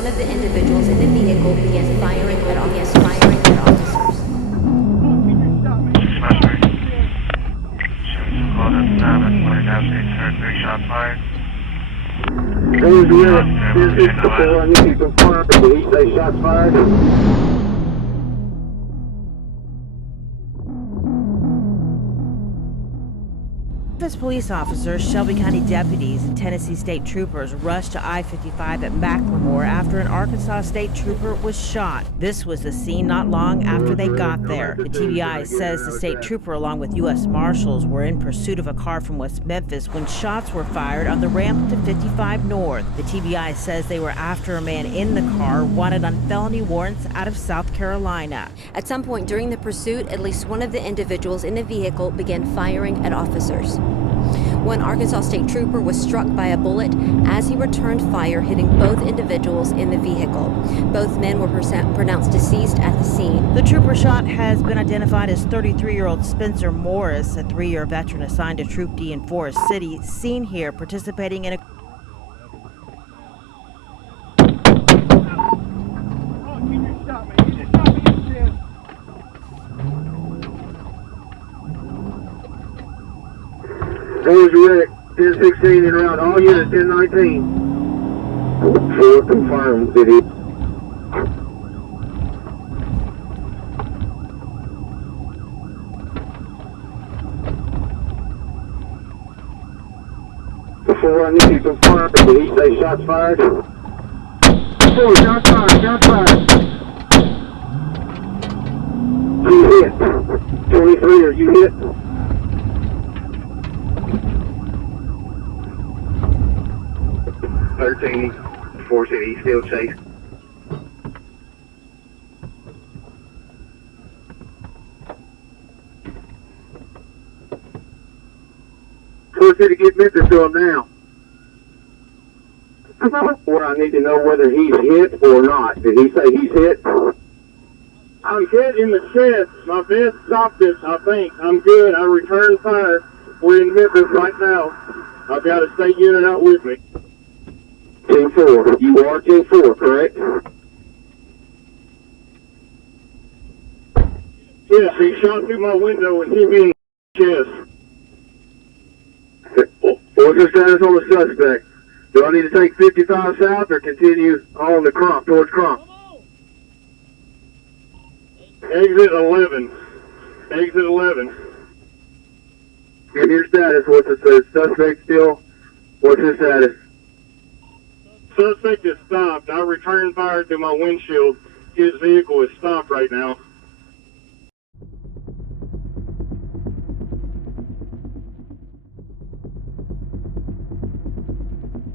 One of the individuals in the vehicle began firing at officers. Shots fired. Shots fired. Memphis police officers, Shelby County deputies, and Tennessee state troopers rushed to I-55 at McLemore after an Arkansas state trooper was shot. This was the scene not long after they got there. The TBI says the state trooper, along with U.S. Marshals, were in pursuit of a car from West Memphis when shots were fired on the ramp to 55 North. The TBI says they were after a man in the car wanted on felony warrants out of South Carolina. At some point during the pursuit, at least one of the individuals in the vehicle began firing at officers. One Arkansas state trooper was struck by a bullet as he returned fire, hitting both individuals in the vehicle. Both men were pronounced deceased at the scene. The trooper shot has been identified as 33-year-old Spencer Morris, a 3-year veteran assigned to Troop D in Forest City, seen here participating in a Those Rick, 1016 en route, all units 1019. 4 confirmed, city. Before I need to confirm, did he say shots fired? 4, shots fired, shots fired. You hit. 23, are you hit? 13, 4 City, still chase. Forest City, get Memphis to him now. What I need to know whether he's hit or not. Did he say he's hit? I'm hit in the chest. My vest stopped it, I think. I'm good. I returned fire. We're in Memphis right now. I've got a state unit out with me. Team 4. You are Team 4, correct? Yes, he shot through my window and hit me in the chest. What's the status on the suspect? Do I need to take 55 south or continue on the crump, towards crump? Exit 11. Exit 11. Give your status. What's the suspect still? What's his status? Suspect is stopped. I returned fire through my windshield. His vehicle is stopped right now.